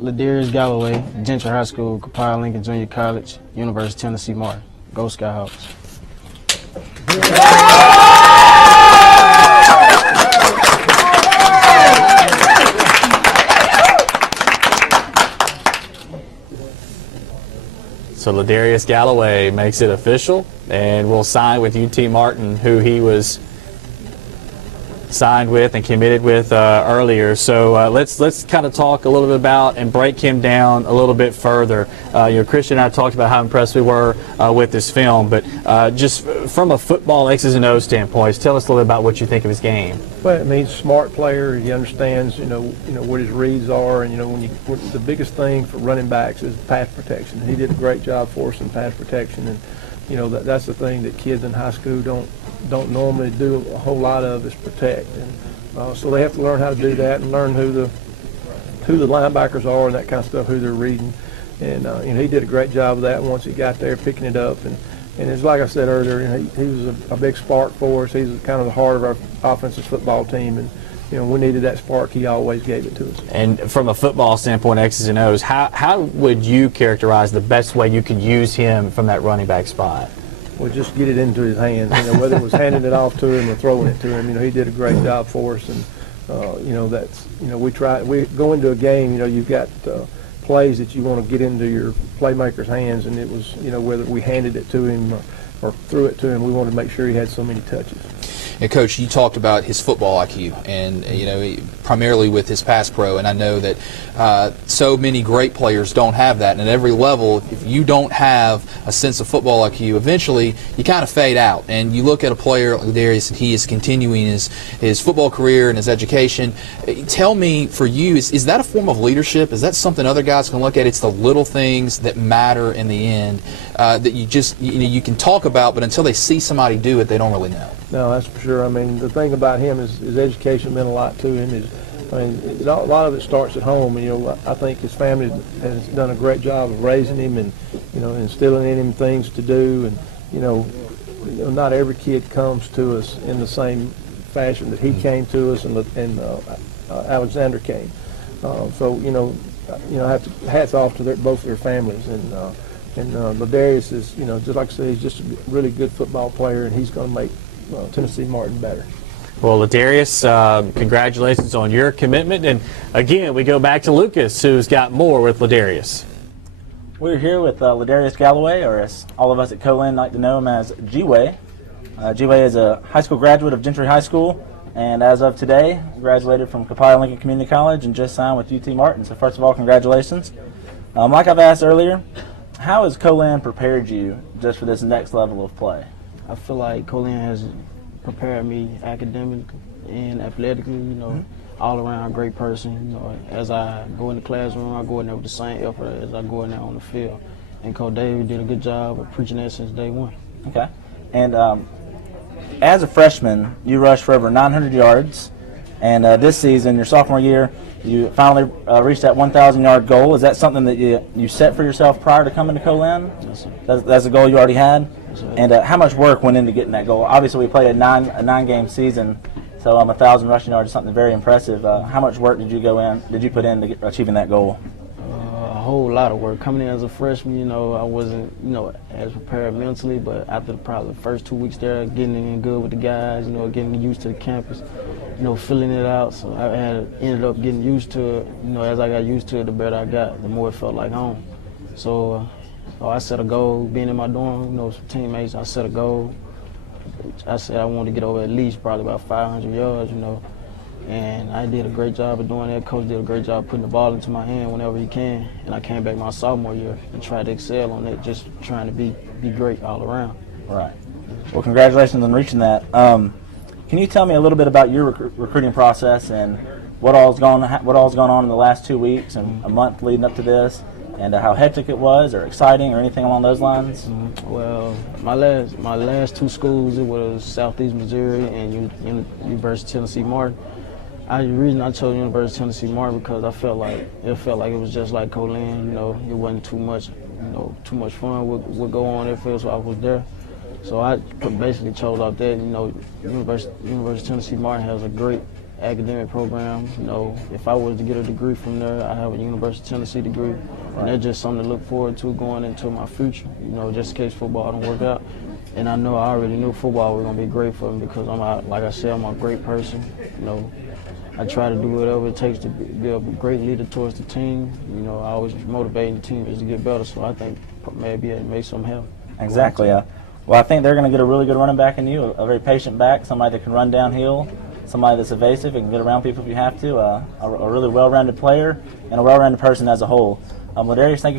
LaDarius Galloway, Gentry High School, Co-Lin Junior College, University of Tennessee Martin. Go Skyhawks. So LaDarius Galloway makes it official and will sign with UT Martin, who he was signed with and committed with earlier. So let's kind of talk a little bit about and break him down a little bit further. Christian and I talked about how impressed we were with this film, but just from a football X's and O's standpoint, tell us a little bit about what you think of his game. Well, I mean, he's a smart player. He understands, you know what his reads are, and when the biggest thing for running backs is pass protection. He did a great job for us in pass protection, and that's the thing that kids in high school don't normally do a whole lot of, is protect, and so they have to learn how to do that and learn who the linebackers are and that kind of stuff, who they're reading, and he did a great job of that once he got there, picking it up, and it's like I said earlier, he was a big spark for us. He's kind of the heart of our offensive football team, and we needed that spark. He always gave it to us. And from a football standpoint, X's and O's, how would you characterize the best way you could use him from that running back spot? Well, just get it into his hands. Whether it was handing it off to him or throwing it to him. He did a great job for us, and we go into a game. You've got plays that you want to get into your playmaker's hands, and it was whether we handed it to him or threw it to him, we wanted to make sure he had so many touches. And Coach, you talked about his football IQ, and primarily with his pass pro, and I know that so many great players don't have that. And at every level, if you don't have a sense of football IQ, eventually you kind of fade out. And you look at a player like LaDarius, and he is continuing his football career and his education. Tell me, for you, is that a form of leadership? Is that something other guys can look at? It's the little things that matter in the end that you just you can talk about, but until they see somebody do it, they don't really know. No, that's for sure. I mean, the thing about him is his education meant a lot to him. A lot of it starts at home. And, I think his family has done a great job of raising him and, instilling in him things to do. And, not every kid comes to us in the same fashion that he came to us and Alexander came. I have to hats off to both their families. And LaDarius is, just like I say, he's just a really good football player, and he's going to make Tennessee Martin better. Well, LaDarius, congratulations on your commitment. And again, we go back to Lucas, who's got more with LaDarius. We're here with LaDarius Galloway, or as all of us at Co-Lin like to know him as G-Way. G-Way is a high school graduate of Gentry High School, and as of today, graduated from Co-Lin Community College and just signed with UT Martin. So first of all, congratulations. Like I've asked earlier, how has Co-Lin prepared you just for this next level of play? I feel like Co-Lin has prepared me academically and athletically, all around a great person. As I go in the classroom, I go in there with the same effort as I go in there on the field. And Coach David did a good job of preaching that since day one. Okay. And as a freshman, you rushed for over 900 yards. And this season, your sophomore year, you finally reached that 1,000-yard goal. Is that something that you set for yourself prior to coming to Co-Lin? Yes, sir. That's a goal you already had? Yes, sir. And how much work went into getting that goal? Obviously, we played a nine-game season, so 1,000 rushing yards is something very impressive. How much work did you put into achieving that goal? A whole lot of work. Coming in as a freshman, I wasn't, as prepared mentally, but after probably the first 2 weeks there, getting in good with the guys, getting used to the campus, filling it out. So I ended up getting used to it. As I got used to it, the better I got, the more it felt like home. So I set a goal, being in my dorm, some teammates, I set a goal. I said I wanted to get over at least probably about 500 yards, And I did a great job of doing that. Coach did a great job putting the ball into my hand whenever he can. And I came back my sophomore year and tried to excel on it, just trying to be great all around. Right. Well, congratulations on reaching that. Can you tell me a little bit about your recruiting process and what all's gone on in the last 2 weeks and a month leading up to this, and how hectic it was, or exciting, or anything along those lines? Well, my last two schools, it was Southeast Missouri and University of Tennessee Martin. The reason I chose University of Tennessee Martin because I felt like it was just like Co-Lin. It wasn't too much fun would go on there, so I was there. So I basically chose out there. University of Tennessee Martin has a great academic program. You know, if I was to get a degree from there, I have a University of Tennessee degree, and that's just something to look forward to going into my future. You know, just in case football don't work out. And I know I already knew football was gonna be great for me because like I said, I'm a great person. You know, I try to do whatever it takes to be a great leader towards the team. You know, I always motivating the team to get better. So I think maybe it may some help. Exactly. Well, I think they're going to get a really good running back in you, a very patient back, somebody that can run downhill, somebody that's evasive and can get around people if you have to, a really well-rounded player and a well-rounded person as a whole. LaDarius, thank you for